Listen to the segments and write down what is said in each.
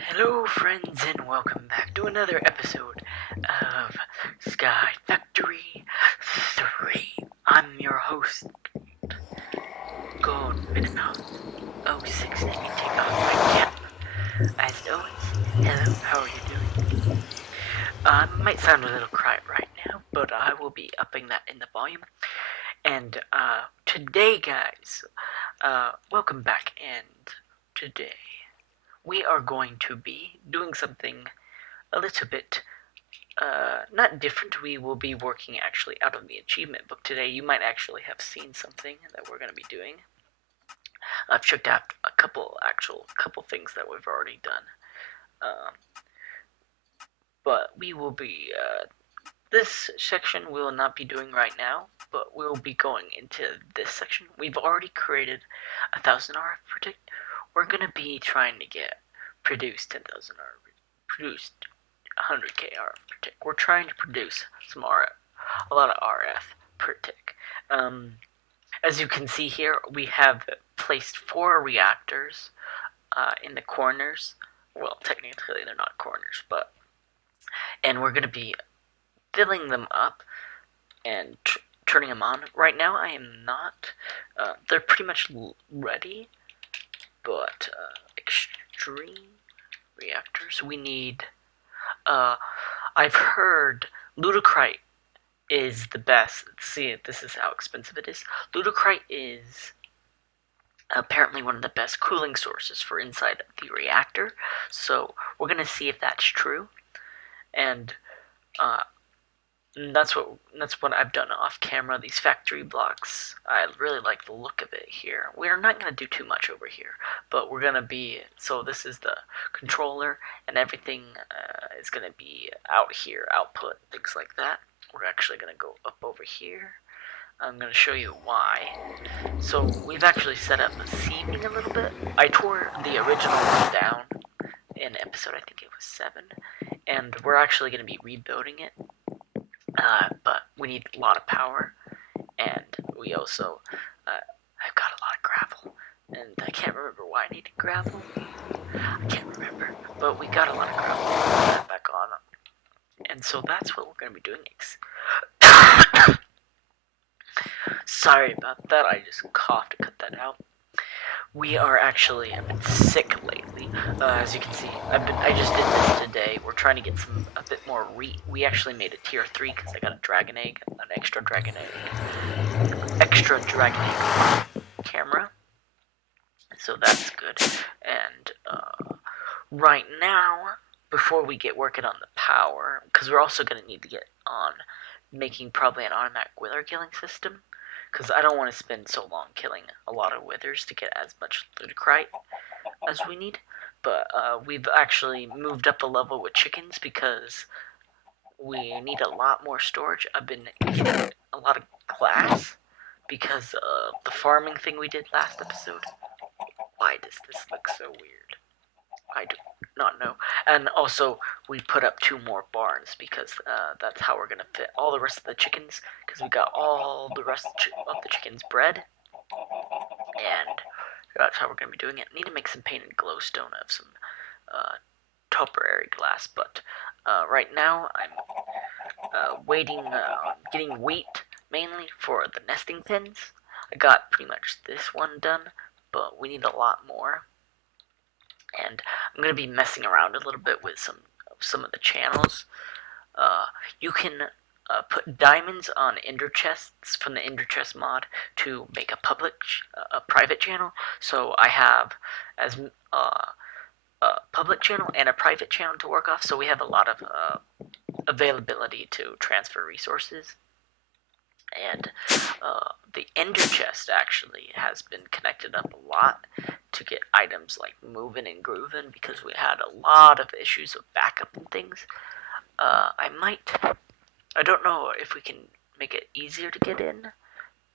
Hello friends and welcome back to another episode of Sky Factory 3. I'm your host, Gold Minimum 06. Let me take off my cap. As always, hello, how are you doing? Might sound a little quiet right now, but I will be upping that in the volume. And today guys, welcome back, and today we are going to be doing something a little bit not different. We will be working actually out of the achievement book today. You might actually have seen something that we're going to be doing. I've checked out a couple things that we've already done, but we will be this section we will not be doing right now, but we'll be going into this section. We've already created 1,000 RF predict. We're gonna be trying to get produced 10,000 RF, produced 100k RF per tick. We're trying to produce some RF, a lot of RF per tick. As you can see here, we have placed 4 reactors in the corners. Well, technically they're not corners, and we're gonna be filling them up and turning them on. Right now I am not, they're pretty much ready, but extreme reactors, we need, I've heard Ludicrite is the best. See, this is how expensive it is. Ludicrite is apparently one of the best cooling sources for inside the reactor, so we're gonna see if that's true. And that's what I've done off camera. These factory blocks, I really like the look of it here. We're not going to do too much over here, but we're going to be, so this is the controller, and everything is going to be out here, output, things like that. We're actually going to go up over here. I'm going to show you why. So we've actually set up sieving a little bit. I tore the original one down in episode, I think it was 7, and we're actually going to be rebuilding it. But we need a lot of power, and we also, I've got a lot of gravel, and I can't remember why I needed gravel. I can't remember, but we got a lot of gravel. Put that back on, and so that's what we're going to be doing next. Sorry about that, I just coughed to cut that out. We are actually, I've been sick lately, as you can see. I just did this today. We're trying to get a bit more we actually made a tier 3 because I got a dragon egg, an extra dragon egg camera. So that's good. And right now, before we get working on the power, because we're also going to need to get on making probably an automatic wither killing system, because I don't want to spend so long killing a lot of withers to get as much ludicrite as we need. But we've actually moved up a level with chickens because we need a lot more storage. I've been getting a lot of glass because of the farming thing we did last episode. Why does this look so weird? I do not know. And also, we put up 2 more barns because that's how we're going to fit all the rest of the chickens, because we got all the rest of the chickens bred, and that's how we're going to be doing it. I need to make some painted glowstone of some temporary glass, but right now I'm waiting on getting wheat, mainly for the nesting pens. I got pretty much this one done, but we need a lot more. And I'm going to be messing around a little bit with some of the channels. You can put diamonds on ender chests from the ender chest mod to make a private channel. So I have as a public channel and a private channel to work off. So we have a lot of availability to transfer resources. And the ender chest actually has been connected up a lot to get items like moving and grooving, because we had a lot of issues with backup and things. I don't know if we can make it easier to get in,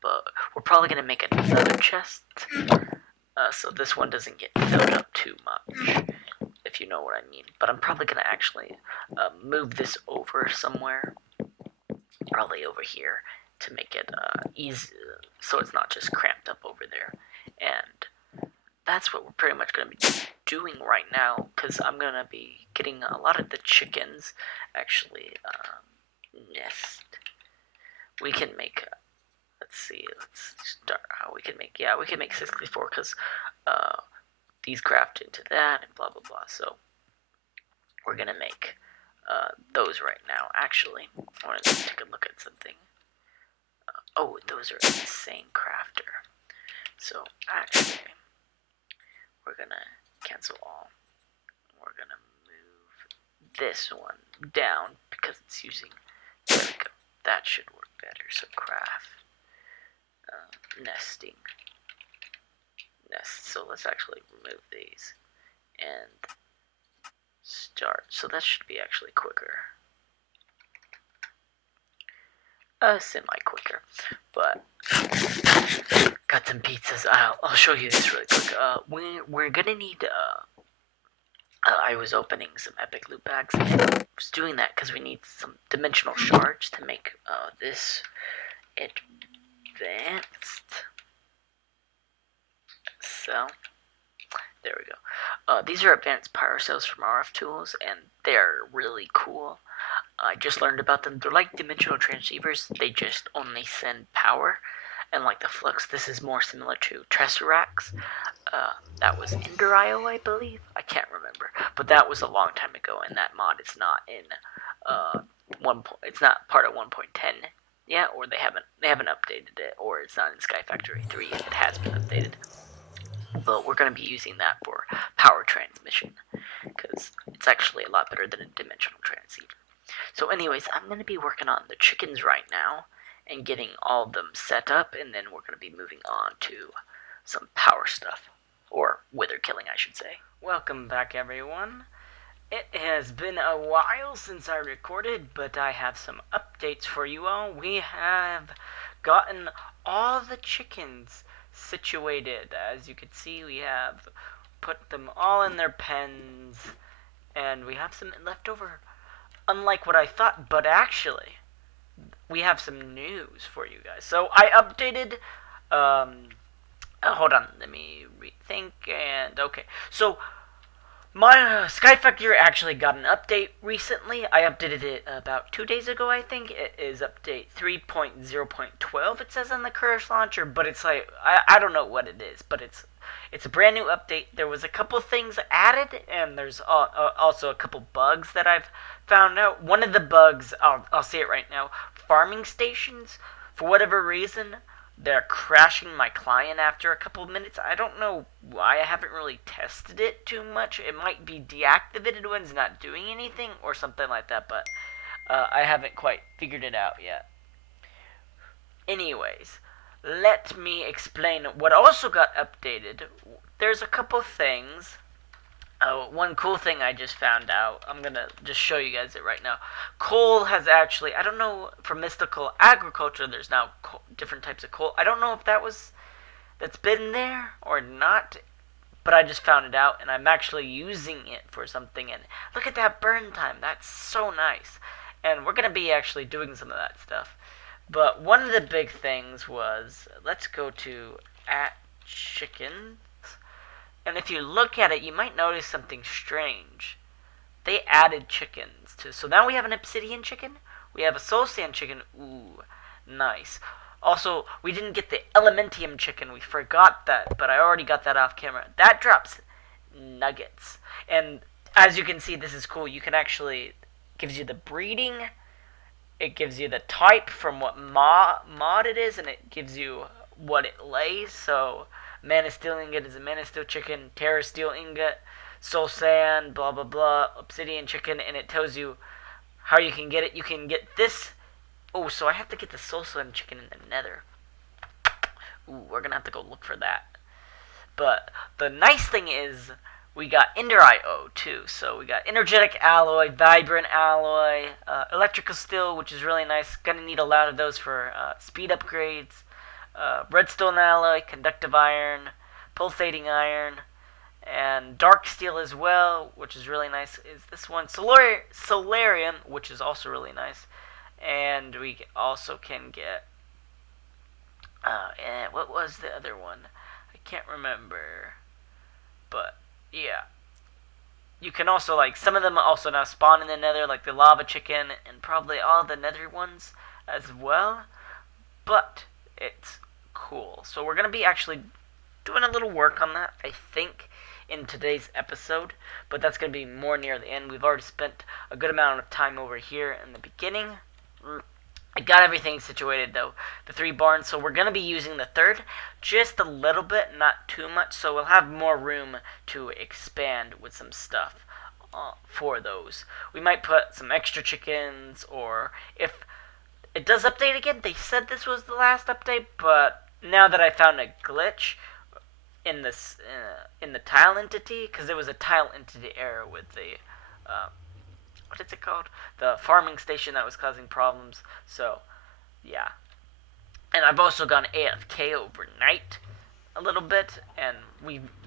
but we're probably going to make another chest, so this one doesn't get filled up too much, if you know what I mean. But I'm probably going to actually move this over somewhere, probably over here, to make it easy, so it's not just cramped up over there. And that's what we're pretty much going to be doing right now, because I'm going to be getting a lot of the chickens actually nest. We can make, let's start how we can make, we can make 64, because these craft into that and blah blah blah. So we're going to make those right now. Actually, I want to take a look at something. Oh, those are insane crafter. So actually, we're gonna cancel all. We're gonna move this one down because it's using. There we go. That should work better. So craft nesting nest. So let's actually remove these and start. So that should be actually quicker. Semi-quicker, but got some pizzas. I'll show you this really quick. We're gonna need. I was opening some epic loot bags. And I was doing that because we need some dimensional shards to make this advanced. So there we go. These are advanced power cells from RF Tools, and they're really cool. I just learned about them. They're like dimensional transceivers. They just only send power. And like the Flux, this is more similar to Tesseract. That was Ender.io, I believe. I can't remember. But that was a long time ago, and that mod is not in it's not part of 1.10 yet, or they haven't updated it, or it's not in SKYFACTORY 3 yet. It has been updated. But we're going to be using that for power transmission, because it's actually a lot better than a dimensional transceiver. So anyways, I'm going to be working on the chickens right now and getting all of them set up, and then we're going to be moving on to some power stuff, or wither killing, I should say. Welcome back, everyone. It has been a while since I recorded, but I have some updates for you all. We have gotten all the chickens situated. As you can see, we have put them all in their pens, and we have some left over. Unlike what I thought, but actually, we have some news for you guys. So I updated, hold on, let me rethink, and okay. So my SKYFACTORY actually got an update recently. I updated it about 2 days ago, I think. It is update 3.0.12, it says on the Curse Launcher, but it's like, I don't know what it is, but it's a brand new update. There was a couple things added, and there's also a couple bugs that I've found out. One of the bugs, I'll say it right now, farming stations, for whatever reason, they're crashing my client after a couple of minutes. I don't know why. I haven't really tested it too much. It might be deactivated when it's not doing anything or something like that, but I haven't quite figured it out yet. Anyways, let me explain what also got updated. There's a couple things. One cool thing I just found out, I'm going to just show you guys it right now. Coal has actually, I don't know, for mystical agriculture, there's now different types of coal. I don't know if that's been there or not, but I just found it out, and I'm actually using it for something. And look at that burn time. That's so nice. And we're going to be actually doing some of that stuff. But one of the big things was, let's go to @chicken. And if you look at it, you might notice something strange. They added chickens to. So now we have an obsidian chicken. We have a soul sand chicken. Ooh, nice. Also, we didn't get the elementium chicken. We forgot that, but I already got that off camera. That drops nuggets. And as you can see, this is cool. You can actually, gives you the breeding. It gives you the type from what mod it is, and it gives you what it lays. So Mana Steel Ingot is a Mana Steel chicken, Terra Steel Ingot, Soul Sand, blah blah blah, Obsidian chicken, and it tells you how you can get it. You can get this. Oh, so I have to get the Soul Sand chicken in the Nether. Ooh, we're gonna have to go look for that. But the nice thing is, we got Ender.io too. So we got Energetic Alloy, Vibrant Alloy, Electrical Steel, which is really nice. Gonna need a lot of those for speed upgrades. Redstone Alloy, Conductive Iron, Pulsating Iron, and Dark Steel as well, which is really nice. Is this one Solarium, which is also really nice. And we also can get And what was the other one? I can't remember. But yeah, you can also like some of them also now spawn in the Nether, like the lava chicken and probably all the Nether ones as well. But it's cool. So we're gonna be actually doing a little work on that, I think, in today's episode. But that's gonna be more near the end. We've already spent a good amount of time over here in the beginning. I got everything situated though, the 3 barns, so we're going to be using the 3rd just a little bit, not too much, so we'll have more room to expand with some stuff for those. We might put some extra chickens, or if it does update again, they said this was the last update, but now that I found a glitch in this in the tile entity, because there was a tile entity error with the what is it called? The farming station that was causing problems. So, yeah. And I've also gone AFK overnight a little bit, and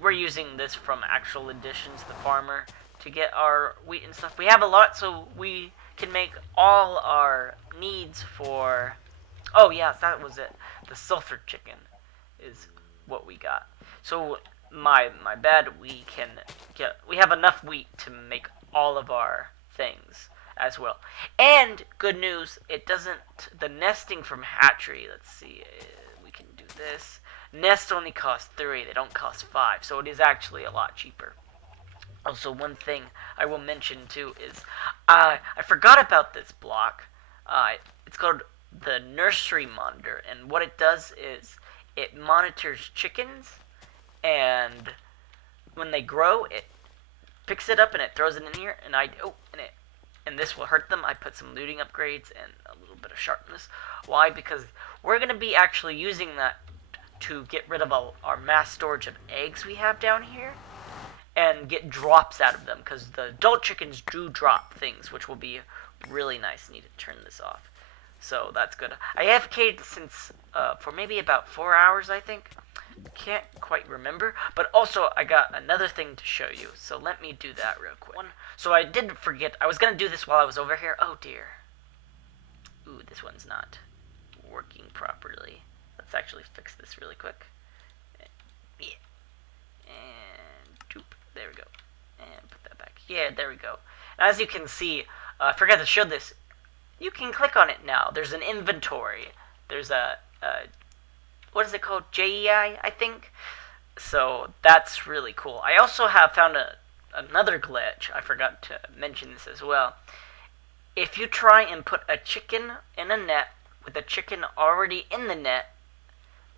we're using this from Actual Editions, the farmer, to get our wheat and stuff. We have a lot, so we can make all our needs for... Oh, yeah, that was it. The sulfur chicken is what we got. So, my bad, we have enough wheat to make all of our things as well. And good news, it doesn't, the nesting from hatchery, let's see, we can do this. Nests only cost 3, they don't cost 5, so it is actually a lot cheaper. Also, one thing I will mention too is I forgot about this block. It's called the nursery monitor, and what it does is it monitors chickens, and when they grow, it picks it up and it throws it in here, and and this will hurt them. I put some looting upgrades and a little bit of sharpness. Why? Because we're going to be actually using that to get rid of our mass storage of eggs we have down here, and get drops out of them, because the adult chickens do drop things, which will be really nice. Need to turn this off. So that's good. I AFK'd since for maybe about 4 hours, I think. Can't quite remember, but also I got another thing to show you, so let me do that real quick. So I did forget, I was gonna do this while I was over here. Oh dear. Ooh, this one's not working properly. Let's actually fix this really quick. Yeah. And doop, there we go. And put that back. Yeah, there we go. And as you can see, I forgot to show this. You can click on it now. There's an inventory. There's a what is it called? JEI, I think. So that's really cool. I also have found another glitch. I forgot to mention this as well. If you try and put a chicken in a net with a chicken already in the net,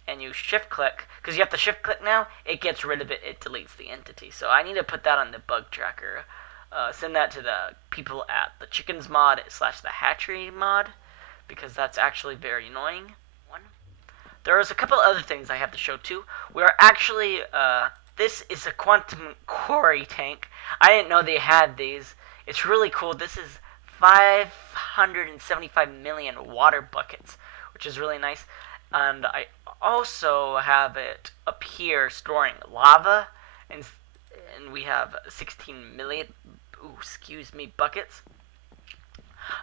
and you shift click, because you have to shift click now, it gets rid of it. It deletes the entity. So I need to put that on the bug tracker. Send that to the people at the chickens mod / the hatchery mod, because that's actually very annoying. There's a couple other things I have to show too. We're actually, this is a quantum quarry tank. I didn't know they had these. It's really cool. This is 575 million water buckets, which is really nice. And I also have it up here storing lava, and we have 16 million, buckets.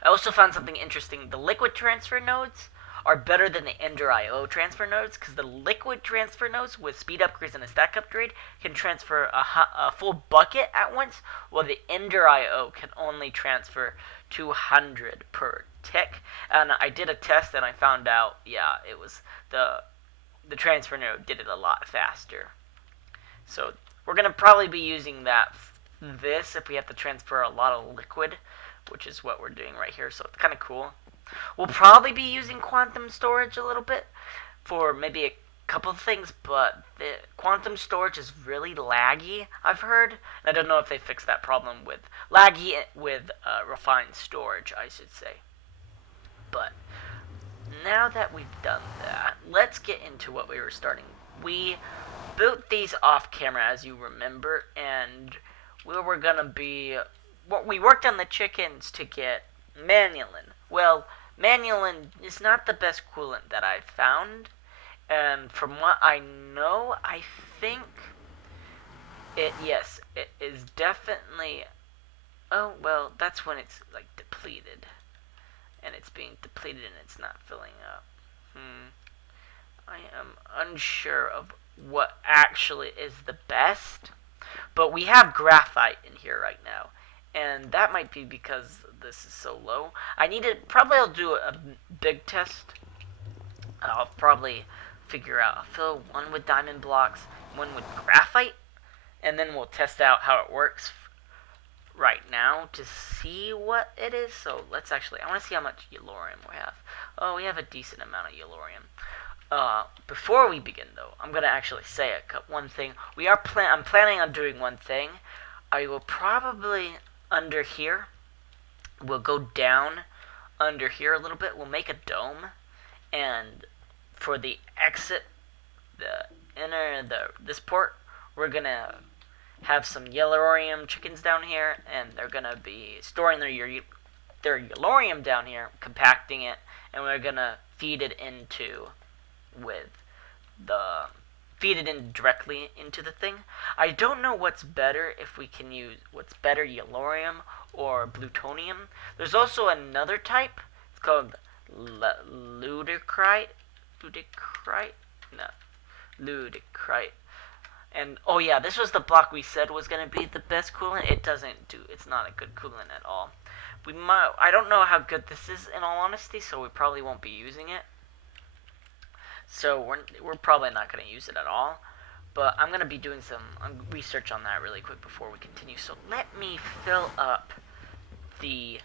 I also found something interesting. The liquid transfer nodes are better than the Ender IO transfer nodes, because the liquid transfer nodes with speed upgrades and a stack upgrade can transfer a full bucket at once, while the Ender IO can only transfer 200 per tick. And I did a test and I found out, yeah, it was the transfer node did it a lot faster. So we're gonna probably be using this if we have to transfer a lot of liquid, which is what we're doing right here. So it's kind of cool. We'll probably be using quantum storage a little bit for maybe a couple of things, but the quantum storage is really laggy, I've heard. And I don't know if they fixed that problem with laggy with refined storage, I should say. But now that we've done that, let's get into what we were starting. We built these off camera, as you remember, and we were gonna be... we worked on the chickens to get manulin. Well, manulin is not the best coolant that I've found, and from what I know, I think it is definitely... Oh, well, that's when it's, like, depleted, and it's being depleted and it's not filling up. I am unsure of what actually is the best, but we have graphite in here right now, and that might be because this is so low. I'll do a big test. I'll probably I'll fill one with diamond blocks, one with graphite, and then we'll test out how it works right now to see what it is. So let's actually, I want to see how much yellorium we have. Oh, we have a decent amount of yellorium. Before we begin though, I'm gonna actually say one thing. I'm planning on doing one thing. I will probably under here. We'll go down under here a little bit. We'll make a dome, and for the exit, this port, we're gonna have some yellorium chickens down here, and they're gonna be storing their yellorium down here, compacting it, and we're gonna feed it in directly into the thing. I don't know what's better, yellorium or plutonium. There's also another type. It's called ludicrite. And oh yeah, this was the block we said was gonna be the best coolant. It's not a good coolant at all. I don't know how good this is in all honesty, so we probably won't be using it. So we're probably not gonna use it at all. But I'm gonna be doing some research on that really quick before we continue. So let me fill up the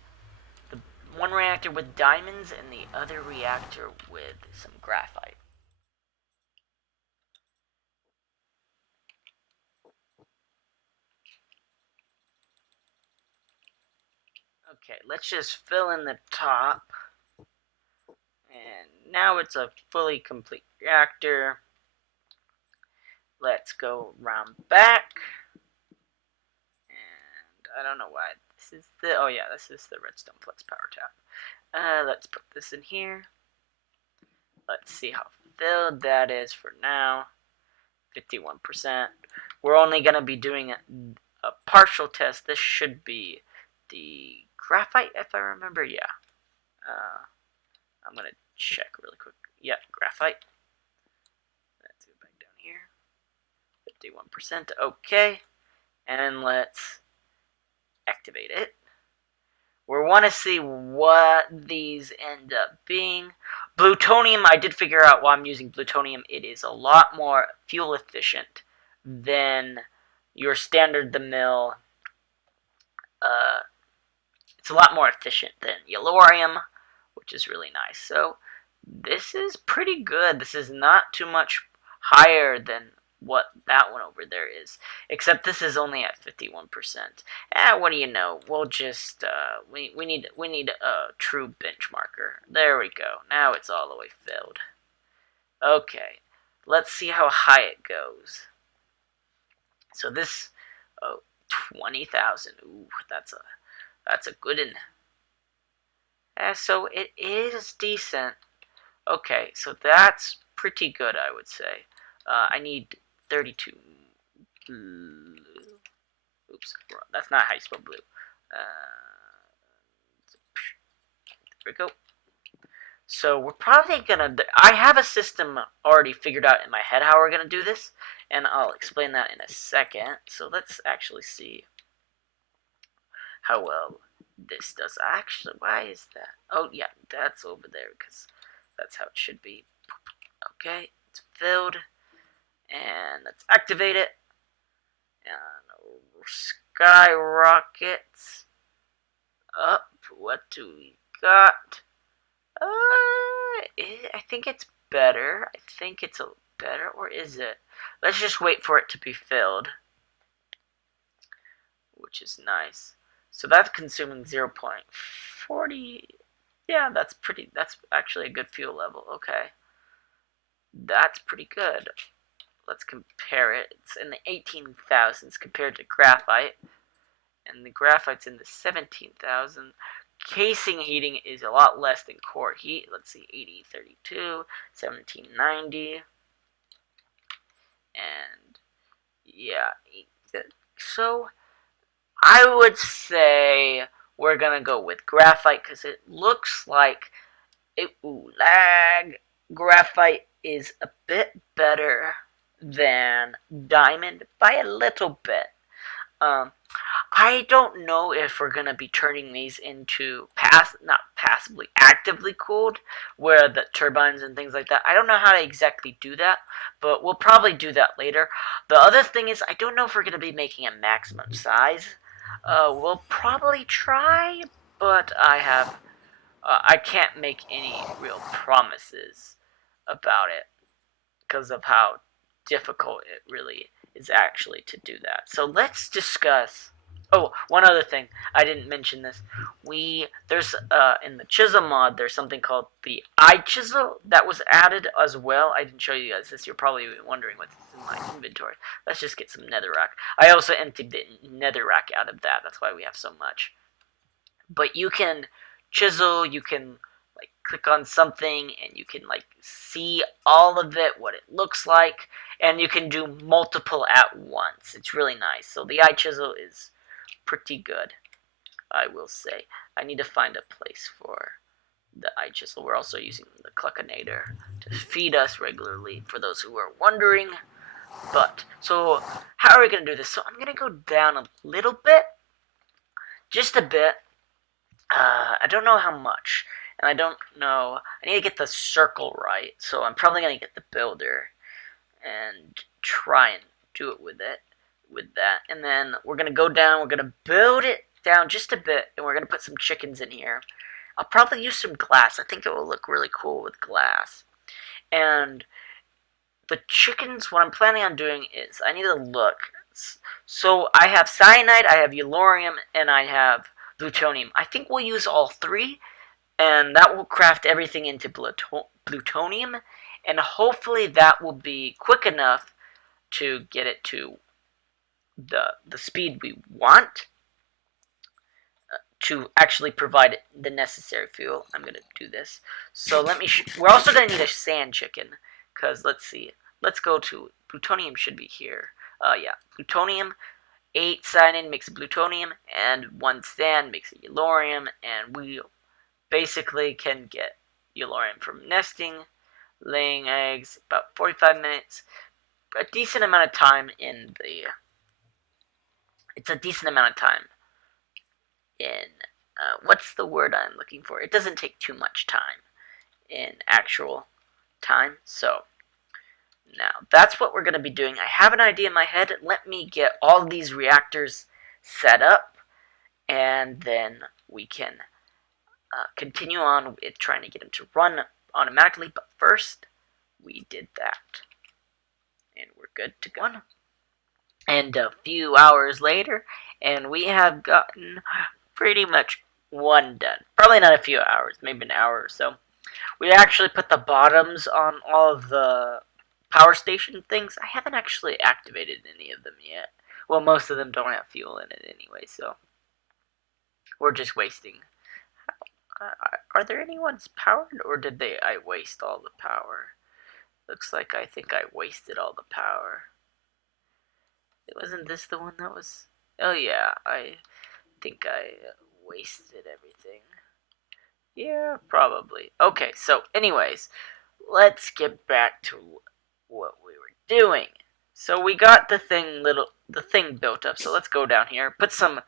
one reactor with diamonds and the other reactor with some graphite. Okay, let's just fill in the top. And now it's a fully complete reactor. Let's go round back. And I don't know why this is this is the redstone flex power tap. Let's put this in here. Let's see how filled that is for now. 51%. We're only going to be doing a partial test. This should be the graphite, if I remember. Yeah. I'm going to check really quick. Yeah, graphite. Let's go back down here. 51%. Okay. And let's activate it. We want to see what these end up being. Plutonium, I did figure out why I'm using plutonium. It is a lot more fuel efficient than your standard mill. It's a lot more efficient than yellorium, which is really nice. So this is pretty good. This is not too much higher than what that one over there is, except this is only at 51%. What do you know? We'll just we need a true benchmarker. There we go. Now it's all the way filled. Okay, let's see how high it goes. So this 20,000. Ooh, that's a good one. So it is decent. Okay, so that's pretty good, I would say. I need 32 blue. Oops, that's not how you spell blue. There we go. So we're probably gonna. I have a system already figured out in my head how we're gonna do this, and I'll explain that in a second. So let's actually see how well this does. Actually, why is that? Oh yeah, that's over there because that's how it should be. Okay, it's filled. And let's activate it. And skyrockets up. What do we got? I think it's better. I think it's a better, or is it? Let's just wait for it to be filled, which is nice. So that's consuming 0.40. Yeah, that's actually a good fuel level. Okay, that's pretty good. Let's compare it. It's in the 18,000s compared to graphite, and the graphite's in the 17,000. Casing heating is a lot less than core heat. Let's see, 8032, 1790, and yeah. So I would say we're gonna go with graphite because it looks like it. Ooh, lag. graphite is a bit better than diamond by a little bit. Um, I don't know if we're gonna be turning these into not passively, actively cooled, where the turbines and things like that. I don't know how to exactly do that, but we'll probably do that later. The other thing is, I don't know if we're gonna be making a maximum size. We'll probably try, but I can't make any real promises about it because of how difficult it really is actually to do that. So let's discuss. Oh, one other thing. I didn't mention this. There's in the chisel mod there's something called the iChisel that was added as well. I didn't show you guys this. You're probably wondering what's in my inventory. Let's just get some netherrack. I also emptied the netherrack out of that. That's why we have so much. But you can chisel, you can like click on something and you can like see all of it, what it looks like, and you can do multiple at once. It's really nice. So the iChisel is pretty good, I will say. I need to find a place for the iChisel. We're also using the Cluckinator to feed us regularly, for those who are wondering. But, so, how are we going to do this? So I'm going to go down a little bit, just a bit. I don't know how much, and I don't know. I need to get the circle right, so I'm probably going to get the builder and try and do it with that. And then we're going to go down, we're going to build it down just a bit, and we're going to put some chickens in here. I'll probably use some glass. I think it will look really cool with glass. And the chickens, what I'm planning on doing is, I need to look. So I have cyanide, I have yellorium, and I have plutonium. I think we'll use all three, and that will craft everything into plutonium, and hopefully that will be quick enough to get it to the speed we want to actually provide the necessary fuel. I'm going to do this. So we're also going to need a sand chicken, because let's see. Let's go to, plutonium should be here. Yeah, plutonium. 8 cyanide makes a plutonium, and 1 sand makes a yellorium, and we basically can get yellorium from nesting, laying eggs, about 45 minutes, a decent amount of time in the, it's a decent amount of time in, what's the word I'm looking for? It doesn't take too much time in actual time, so now, that's what we're going to be doing. I have an idea in my head. Let me get all these reactors set up, and then we can continue on with trying to get them to run automatically. But first, we did that, and we're good to go. And a few hours later, and we have gotten pretty much one done. Probably not a few hours, maybe an hour or so. We actually put the bottoms on all of the power station things. I haven't actually activated any of them yet. Well, most of them don't have fuel in it anyway, so we're just wasting. Are there any ones powered, or did I waste all the power? Looks like I think I wasted all the power. Wasn't this the one that was? Oh yeah, I think I wasted everything. Yeah, probably. Okay, so anyways, let's get back to what we were doing. So we got the thing built up. So let's go down here. Put some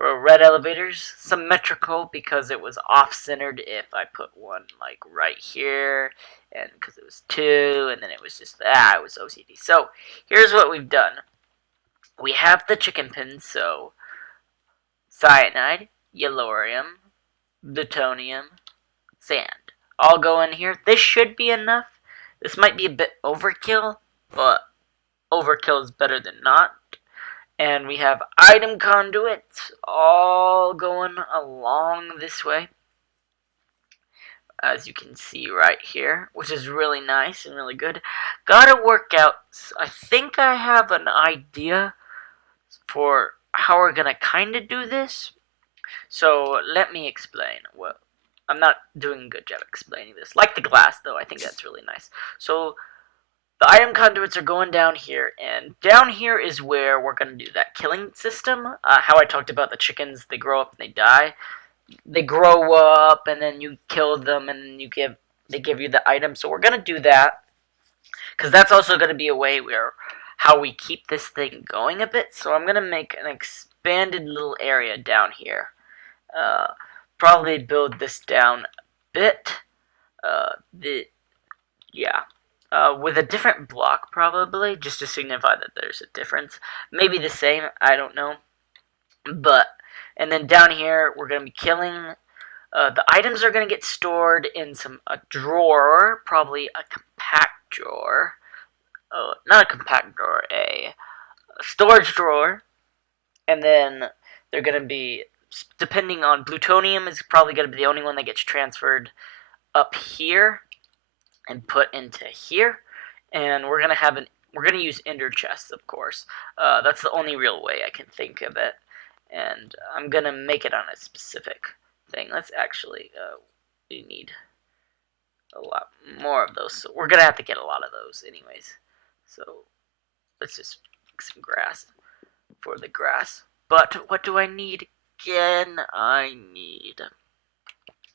red elevators, symmetrical, because it was off-centered if I put one like right here, and because it was 2, and then it was just it was OCD. So here's what we've done. We have the chicken pins, so cyanide, yellorium, plutonium, sand, all go in here. This should be enough. This might be a bit overkill, but overkill is better than not. And we have item conduits all going along this way, as you can see right here, which is really nice and really good. Gotta work out. I think I have an idea for how we're gonna kind of do this. So let me explain. Well, I'm not doing a good job explaining this. Like the glass, though, I think that's really nice. So the item conduits are going down here, and down here is where we're going to do that killing system. How I talked about the chickens, they grow up and they die. They grow up, and then you kill them, and then you give they give you the item. So we're gonna do that, because that's also gonna be a way where how we keep this thing going a bit. So I'm gonna make an expanded little area down here. Probably build this down a bit. Yeah. With a different block, probably, just to signify that there's a difference. Maybe the same, I don't know. But, and then down here, we're going to be killing. The items are going to get stored in a drawer, probably a compact drawer. Not a compact drawer, a storage drawer. And then they're going to be, depending on plutonium, is probably going to be the only one that gets transferred up here and put into here. And we're gonna use ender chests, of course. That's the only real way I can think of it. And I'm gonna make it on a specific thing. Let's actually, we need a lot more of those. So we're gonna have to get a lot of those anyways. So let's just make some grass for the grass. But what do I need again? I need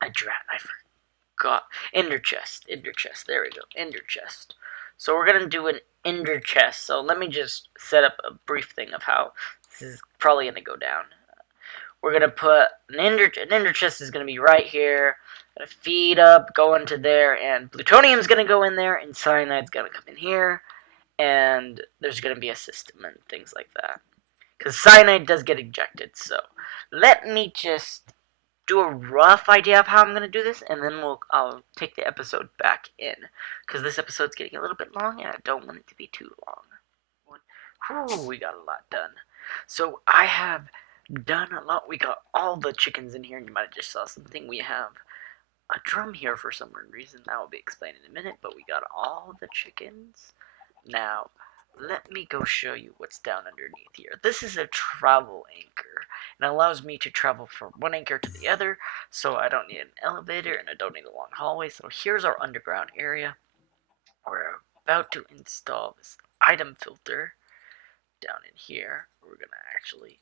a drat. I forgot. Ender chest. There we go. Ender chest. So we're gonna do an ender chest. So let me just set up a brief thing of how this is probably gonna go down. We're gonna put an ender chest is gonna be right here. Gonna feed up, go into there, and plutonium's gonna go in there, and cyanide's gonna come in here, and there's gonna be a system and things like that. Because cyanide does get ejected. So let me just do a rough idea of how I'm gonna do this, and then I'll take the episode back in, because this episode's getting a little bit long, and I don't want it to be too long. Whew, we got a lot done. So I have done a lot. We got all the chickens in here, and you might have just saw something. We have a drum here for some reason. That will be explained in a minute, but we got all the chickens. Now, let me go show you what's down underneath here. This is a travel anchor, and it allows me to travel from one anchor to the other, so I don't need an elevator, and I don't need a long hallway. So here's our underground area. We're about to install this item filter down in here. We're going to actually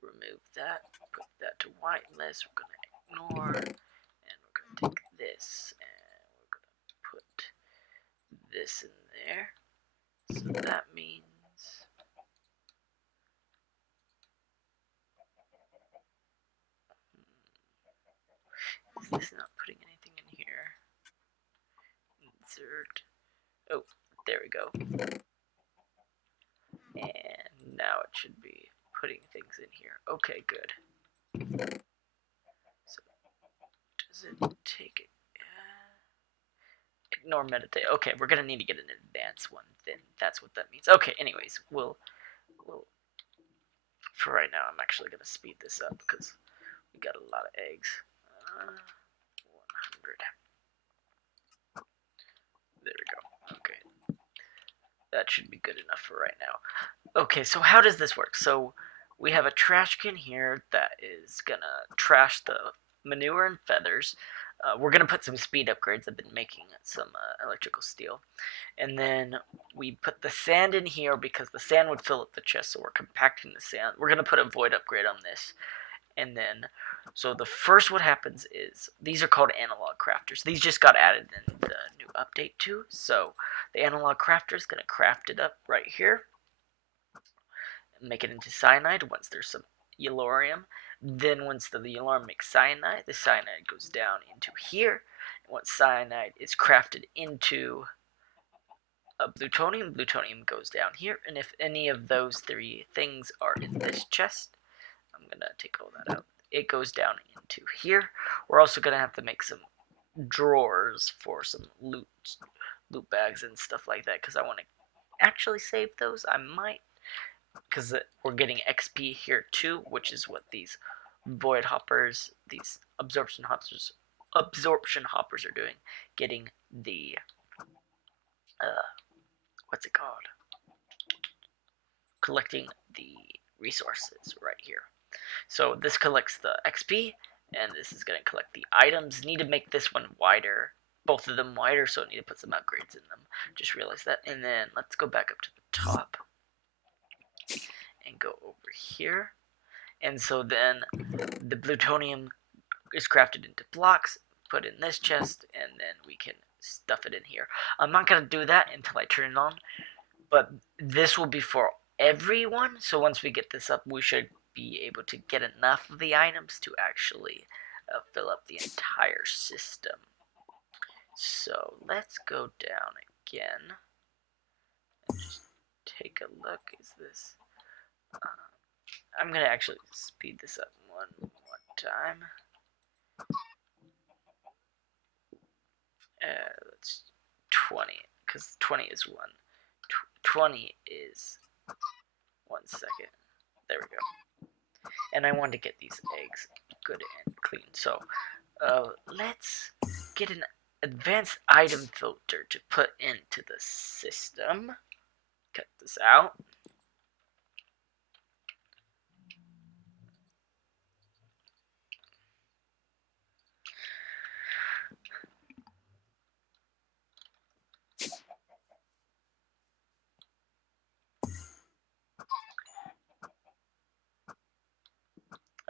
remove that, put that to whitelist. We're going to ignore, and we're going to take this, and we're going to put this in there. So that means is this not putting anything in here? Insert. Oh, there we go. And now it should be putting things in here. Okay, good. So does it take it? Ignore meditate. Okay, we're gonna need to get an advanced one. Then that's what that means. Okay. Anyways, we'll for right now, I'm actually gonna speed this up because we got a lot of eggs. 100. There we go. Okay, that should be good enough for right now. Okay, so how does this work? So we have a trash can here that is gonna trash the manure and feathers. We're going to put some speed upgrades. I've been making some electrical steel. And then we put the sand in here because the sand would fill up the chest, so we're compacting the sand. We're going to put a void upgrade on this. And then, so the first what happens is, these are called analog crafters. These just got added in the new update too. So the analog crafter is going to craft it up right here. And make it into cyanide once there's some yellorium. Then once the yellorium makes cyanide, the cyanide goes down into here. And once cyanide is crafted into a plutonium, plutonium goes down here. And if any of those three things are in this chest, I'm going to take all that out. It goes down into here. We're also going to have to make some drawers for some loot bags and stuff like that, because I want to actually save those. I might, because we're getting XP here too, which is what these void hoppers, these absorption hoppers are doing. Getting the what's it called? Collecting the resources right here. So this collects the XP, and this is going to collect the items. Need to make this one wider, both of them wider, so I need to put some upgrades in them. Just realized that. And then let's go back up to the top and go over here. And so then the plutonium is crafted into blocks, put in this chest, and then we can stuff it in here. I'm not gonna do that until I turn it on, but this will be for everyone. So once we get this up, we should be able to get enough of the items to actually fill up the entire system. So let's go down again and just take a look. Is this? I'm gonna actually speed this up one more time. Let's 20, because 20 is 1. 20 is 1 second. There we go. And I want to get these eggs good and clean. So let's get an advanced item filter to put into the system. Cut this out.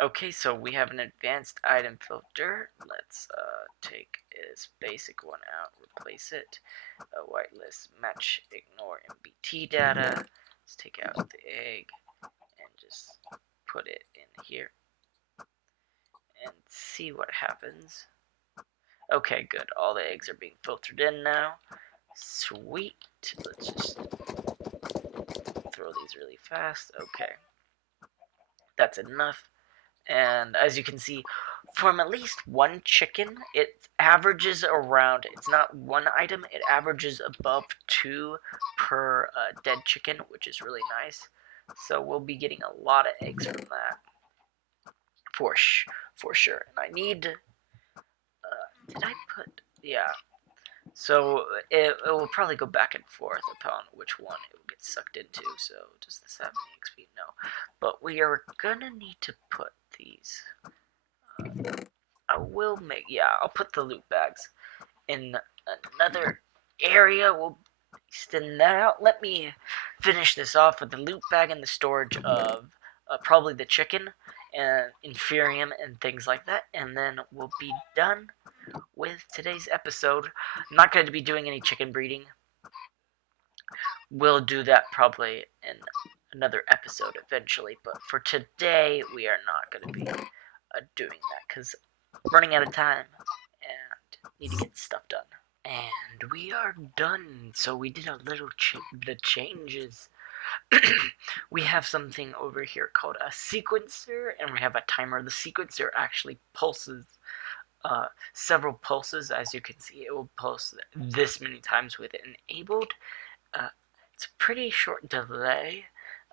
Okay, so we have an advanced item filter. Let's take this basic one out, replace it. Whitelist, match, ignore MBT data. Let's take out the egg and just put it in here and see what happens. Okay, good. All the eggs are being filtered in now. Sweet. Let's just throw these really fast. Okay. That's enough. And as you can see, from at least one chicken, it averages around, it's not one item, it averages above 2 per dead chicken, which is really nice. So we'll be getting a lot of eggs from that, for sure. And I need, did I put, yeah. So it will probably go back and forth upon which one it will get sucked into. So does this have any XP? No. But we are gonna need to put these. I'll put the loot bags in another area. We'll extend that out. Let me finish this off with the loot bag and the storage of probably the chicken and inferium and things like that, and then we'll be done with today's episode. I'm not going to be doing any chicken breeding. We'll do that probably in another episode eventually, but for today we are not going to be doing that because running out of time and need to get stuff done. And we are done. So we did a little the changes. We have something over here called a sequencer, and we have a timer. The sequencer actually pulses several pulses. As you can see, it will pulse this many times with it enabled. It's a pretty short delay.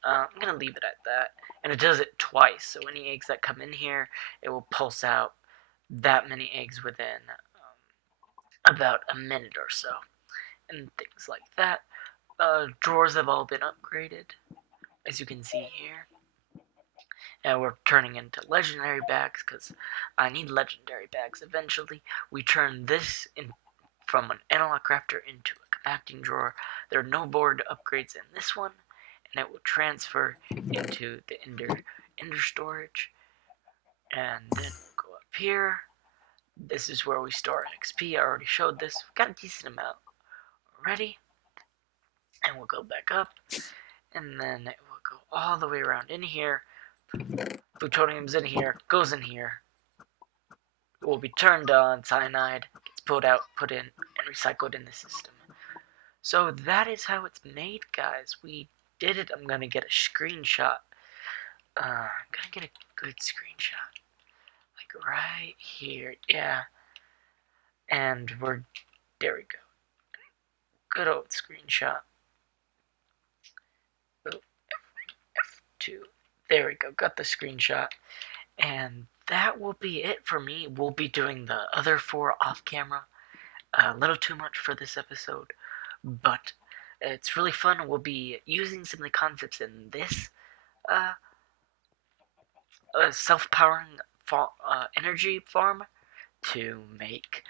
I'm gonna leave it at that, and it does it twice. So any eggs that come in here, it will pulse out that many eggs within about a minute or so, and things like that. Drawers have all been upgraded, as you can see here. And we're turning into legendary bags because I need legendary bags eventually. We turn this in from an analog crafter into a compacting drawer. There are no board upgrades in this one, and it will transfer into the ender storage. And then we'll go up here. This is where we store XP. I already showed this. We've got a decent amount already. And we'll go back up, and then it will go all the way around in here. Plutonium's in here, goes in here. It will be turned on, cyanide gets pulled out, put in, and recycled in the system. So that is how it's made, guys. We did it. I'm gonna get a screenshot. I'm gonna get a good screenshot. Like right here, yeah. And there we go. Good old screenshot. F2. There we go, got the screenshot. And that will be it for me. We'll be doing the other 4 off camera. A little too much for this episode, but it's really fun. We'll be using some of the concepts in this self-powering energy farm to make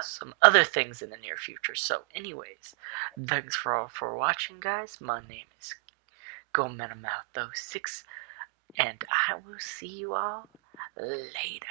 some other things in the near future. So anyways, thanks for watching, guys. My name is GoMetaMouth06, and I will see you all later.